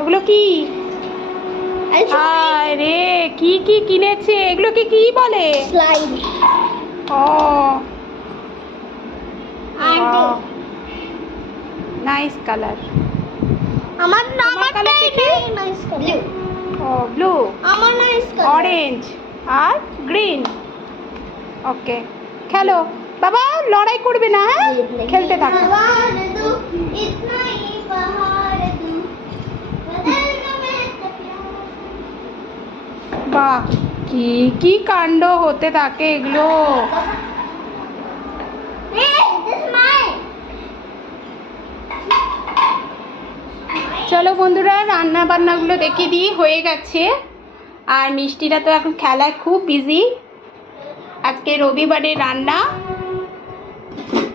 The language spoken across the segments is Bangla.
ওগুলো কি? আরে কি কি কিনেছে? এগুলোকে কি বলে? স্লাইম। ও নাইস কালার। আমার কালারটা কি? Nice colour. ও ব্লু, আমার নাইস কালার। অরেঞ্জ আর গ্রিন। ওকে খেলো বাবা, লড়াই করবে না, হ্যাঁ খেলতে থাকো। বাহ, কি কি কাণ্ড হতে থাকে এগুলো। চলো বন্ধুরা, রান্না বান্নাগুলো দেখিয়ে দিই, হয়ে গেছে। আর মিষ্টিরা তো এখন খেলায় খুব বিজি। আজকে রবিবারে রান্না,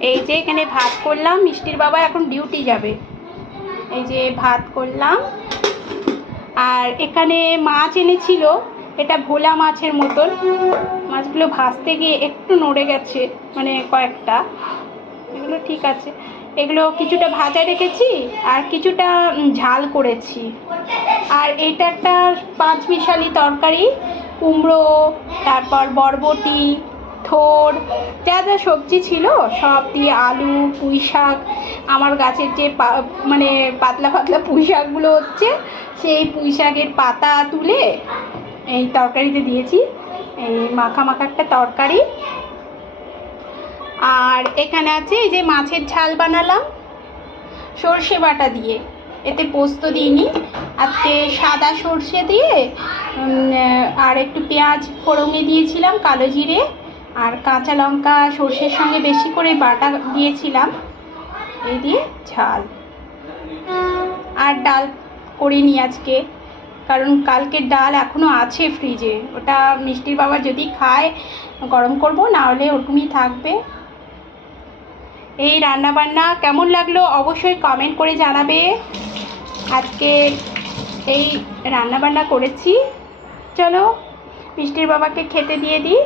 এই যে এখানে ভাত করলাম, মিষ্টির বাবা এখন ডিউটি যাবে। এই যে ভাত করলাম, আর এখানে মাছ এনেছিল, এটা ভোলা মাছের মতন। মাছগুলো ভাজতে গিয়ে একটু নড়ে গেছে, মানে কয়েকটা। এগুলো ঠিক আছে, এগুলো কিছুটা ভাজা রেখেছি আর কিছুটা ঝাল করেছি। আর এটা একটা পাঁচমিশালি তরকারি, কুমড়ো, তারপর বরবটি, থোড়, যা যা সবজি ছিল সব দিয়ে, আলু, পুঁই শাক, আমার গাছের যে মানে পাতলা পাতলা পুঁই শাকগুলো হচ্ছে, সেই পুঁই শাকের পাতা তুলে এই তরকারিতে দিয়েছি। এই মাখা মাখা একটা তরকারি। আর এখানে আছে এই যে মাছের ঝাল বানালাম সর্ষে বাটা দিয়ে, এতে পোস্ত দিইনি, আজকে সাদা সর্ষে দিয়ে আর একটু পেঁয়াজ ফোড়নে দিয়েছিলাম, কালো জিরে আর কাঁচা লঙ্কা সর্ষের সঙ্গে বেশি করে বাটা দিয়েছিলাম, এই দিয়ে ঝাল। আর ডাল করিনি আজকে, কারণ কালকের ডাল এখনও আছে ফ্রিজে, ওটা মিষ্টির বাবা যদি খায় গরম করব, না হলে ওরকমই থাকবে। এই রান্নাবান্না কেমন লাগলো অবশ্যই কমেন্ট করে জানাবে। আজকে এই রান্নাবান্না করেছি। চলো মিষ্টির বাবাকে খেতে দিয়ে দিই।